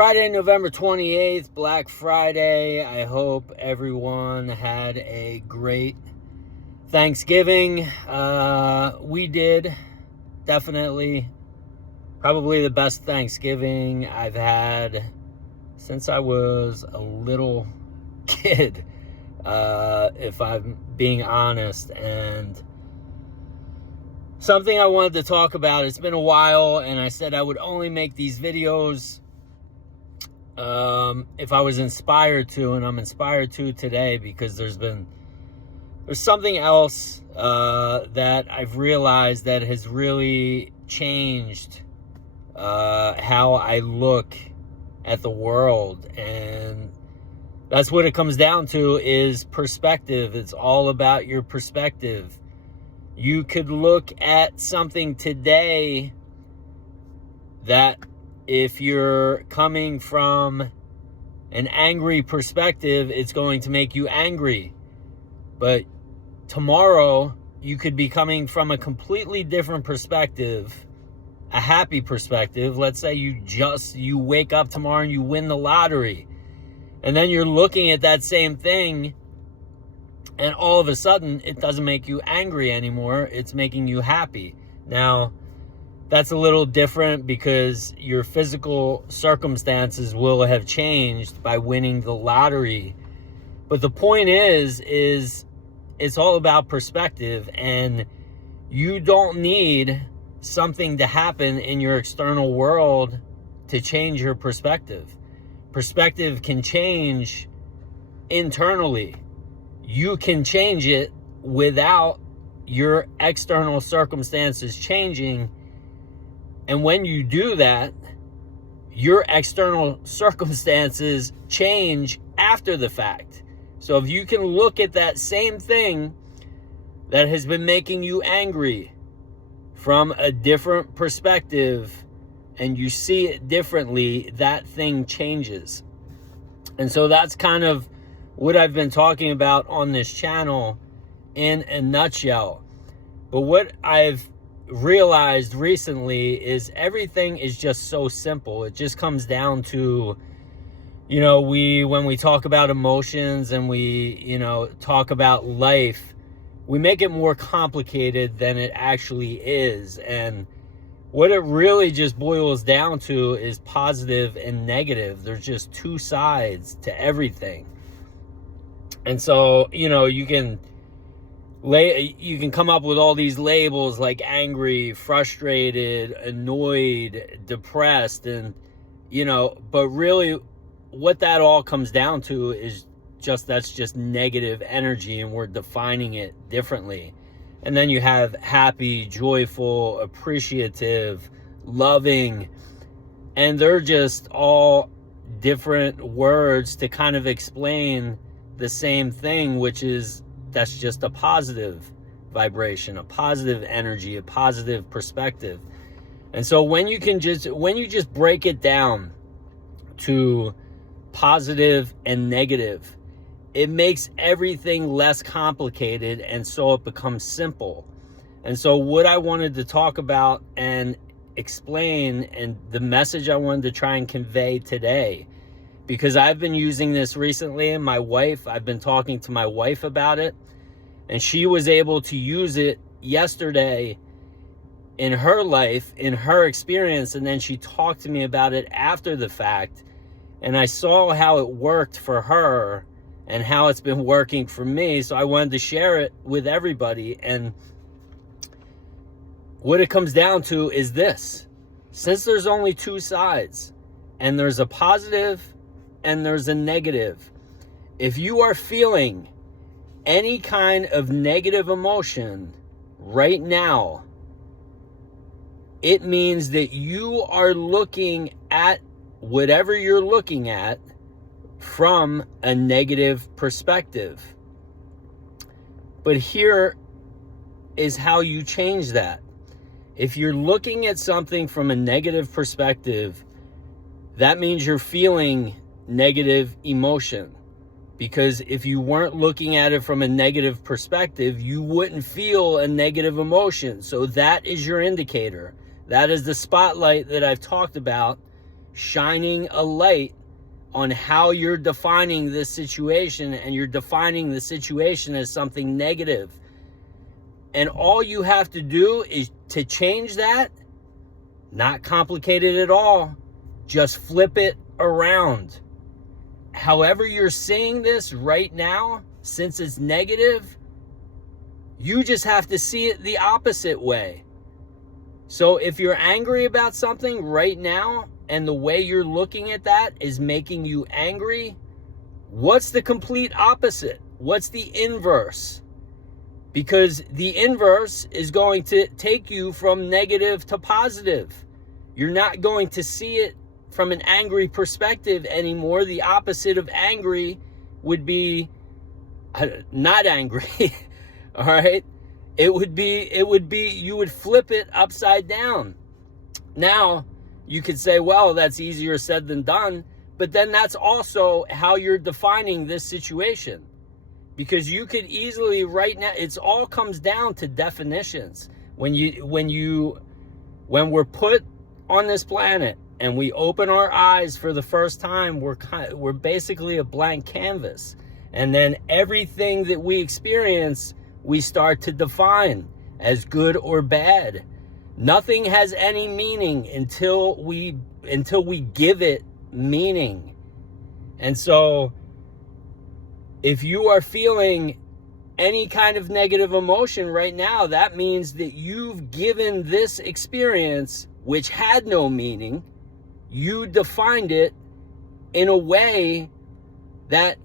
Friday, November 28th, Black Friday. I hope everyone had a great Thanksgiving. We did. Definitely. Probably the best Thanksgiving I've had since I was a little kid, if I'm being honest. And something I wanted to talk about, it's been a while, and I said I would only make these videos if I was inspired to, and I'm inspired to today because there's something else that I've realized that has really changed how I look at the world. And that's what it comes down to, is perspective. It's all about your perspective. You could look at something today that, if you're coming from an angry perspective, it's going to make you angry. But tomorrow, you could be coming from a completely different perspective, a happy perspective. Let's say you wake up tomorrow and you win the lottery. And then you're looking at that same thing, and all of a sudden, it doesn't make you angry anymore. It's making you happy. Now, that's a little different because your physical circumstances will have changed by winning the lottery. But the point is it's all about perspective, and you don't need something to happen in your external world to change your perspective. Perspective can change internally. You can change it without your external circumstances changing. And when you do that, your external circumstances change after the fact. So if you can look at that same thing that has been making you angry from a different perspective, and you see it differently, that thing changes. And so that's kind of what I've been talking about on this channel in a nutshell. But what I've realized recently is everything is just so simple. It just comes down to, when we talk about emotions and we, talk about life, we make it more complicated than it actually is. And what it really just boils down to is positive and negative. There's just two sides to everything. And so, you can come up with all these labels like angry, frustrated, annoyed, depressed, and, but really what that all comes down to is that's just negative energy, and we're defining it differently. And then you have happy, joyful, appreciative, loving, and they're just all different words to kind of explain the same thing, which is that's just a positive vibration, a positive energy, a positive perspective. And so when you just break it down to positive and negative, it makes everything less complicated, and so it becomes simple. And so what I wanted to talk about and explain, and the message I wanted to try and convey today, because I've been using this recently, and I've been talking to my wife about it, and she was able to use it yesterday in her life, in her experience, and then she talked to me about it after the fact, and I saw how it worked for her and how it's been working for me, so I wanted to share it with everybody. And what it comes down to is this: since there's only two sides, and there's a positive and there's a negative, if you are feeling any kind of negative emotion right now, it means that you are looking at whatever you're looking at from a negative perspective. But here is how you change that. If you're looking at something from a negative perspective, that means you're feeling negative emotion. Because if you weren't looking at it from a negative perspective, you wouldn't feel a negative emotion. So that is your indicator. That is the spotlight that I've talked about shining a light on how you're defining this situation, and you're defining the situation as something negative. And all you have to do is to change that. Not complicated at all. Just flip it around. However you're seeing this right now, since it's negative, you just have to see it the opposite way. So if you're angry about something right now, and the way you're looking at that is making you angry, what's the complete opposite? What's the inverse? Because the inverse is going to take you from negative to positive. You're not going to see it from an angry perspective anymore. The opposite of angry would be not angry. All right? You would flip it upside down. Now, you could say, well, that's easier said than done, but then that's also how you're defining this situation. Because you could easily right now, it all comes down to definitions. When we're put on this planet and we open our eyes for the first time, we're basically a blank canvas. And then everything that we experience, we start to define as good or bad. Nothing has any meaning until we give it meaning. And so if you are feeling any kind of negative emotion right now, that means that you've given this experience, which had no meaning, you defined it in a way that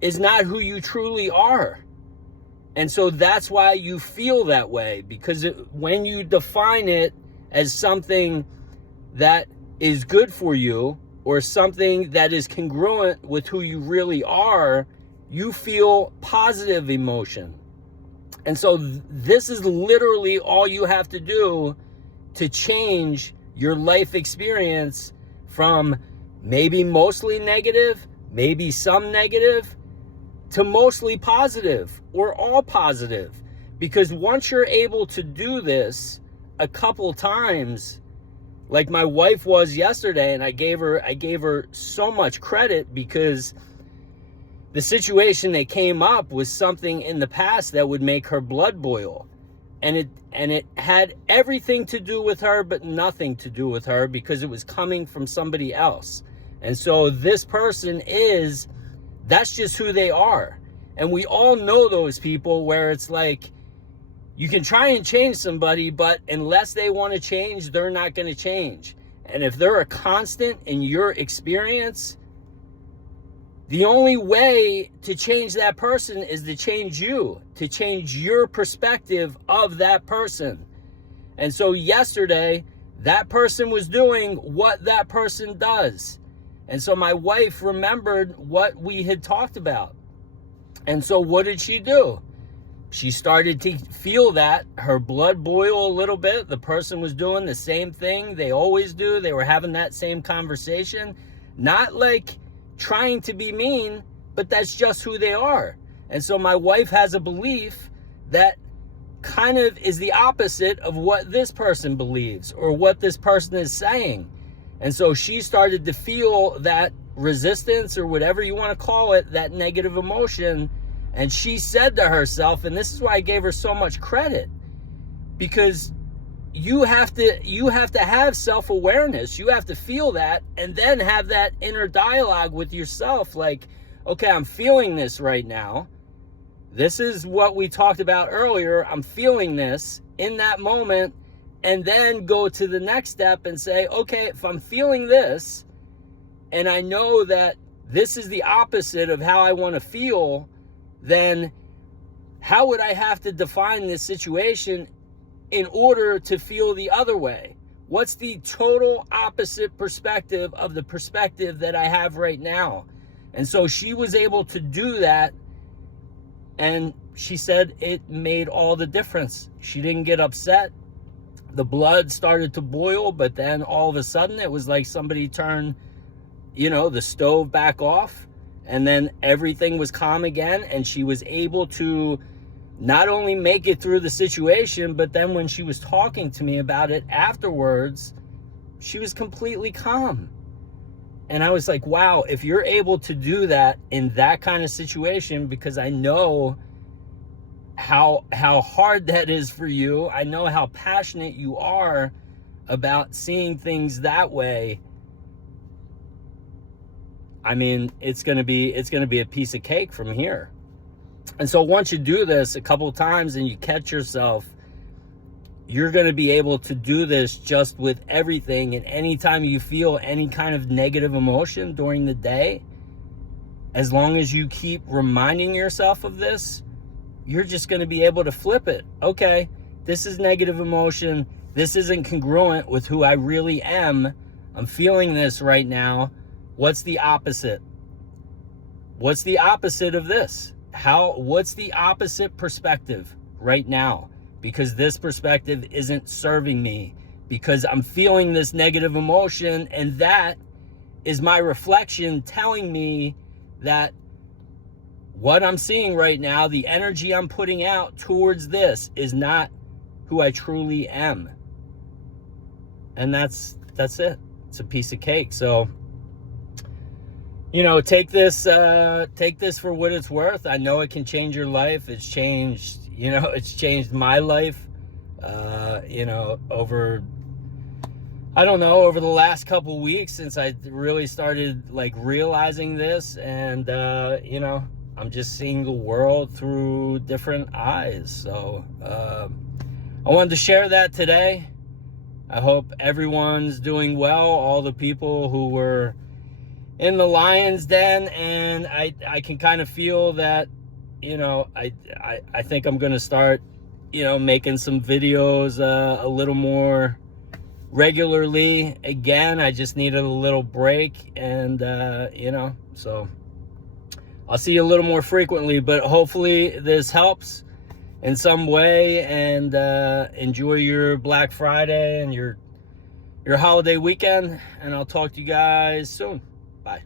is not who you truly are. And so that's why you feel that way, because when you define it as something that is good for you, or something that is congruent with who you really are, you feel positive emotion. And so this is literally all you have to do to change your life experience from maybe mostly negative, maybe some negative, to mostly positive or all positive. Because once you're able to do this a couple times, like my wife was yesterday, and I gave her so much credit, because the situation that came up was something in the past that would make her blood boil. And it had everything to do with her, but nothing to do with her, because it was coming from somebody else. And so this person that's just who they are. And we all know those people where it's like, you can try and change somebody, but unless they want to change, they're not going to change. And if they're a constant in your experience, the only way to change that person is to change you, to change your perspective of that person. And so yesterday, that person was doing what that person does. And so my wife remembered what we had talked about. And so what did she do? She started to feel that, her blood boil a little bit. The person was doing the same thing they always do. They were having that same conversation. Not like trying to be mean, but that's just who they are. And so my wife has a belief that kind of is the opposite of what this person believes or what this person is saying. And so she started to feel that resistance, or whatever you want to call it, that negative emotion. And she said to herself, and this is why I gave her so much credit, because you have to have self-awareness. You have to feel that, and then have that inner dialogue with yourself. Like, okay, I'm feeling this right now. This is what we talked about earlier. I'm feeling this in that moment, and then go to the next step and say, okay, if I'm feeling this, and I know that this is the opposite of how I want to feel, then how would I have to define this situation in order to feel the other way? What's the total opposite perspective of the perspective that I have right now? And so she was able to do that, and she said it made all the difference. She didn't get upset. The blood started to boil, but then all of a sudden it was like somebody turned, the stove back off. And then everything was calm again, and she was able to not only make it through the situation, but then when she was talking to me about it afterwards, she was completely calm. And I was like, wow, if you're able to do that in that kind of situation, because I know how hard that is for you. I know how passionate you are about seeing things that way. I mean, it's going to be a piece of cake from here. And so once you do this a couple of times and you catch yourself, you're going to be able to do this just with everything. And anytime you feel any kind of negative emotion during the day, as long as you keep reminding yourself of this, you're just going to be able to flip it. Okay, this is negative emotion. This isn't congruent with who I really am. I'm feeling this right now. What's the opposite? What's the opposite of this? What's the opposite perspective right now? Because this perspective isn't serving me, because I'm feeling this negative emotion, and that is my reflection telling me that what I'm seeing right now, the energy I'm putting out towards this, is not who I truly am. And that's it. It's a piece of cake. So, take this for what it's worth. I know it can change your life. It's changed my life, over the last couple weeks since I really started realizing this. And, I'm just seeing the world through different eyes. So, I wanted to share that today. I hope everyone's doing well. All the people who were in the lion's den, and I can kind of feel that, I think I'm going to start, making some videos a little more regularly again. I just needed a little break, and, so I'll see you a little more frequently, but hopefully this helps in some way, and enjoy your Black Friday and your holiday weekend, and I'll talk to you guys soon. Bye.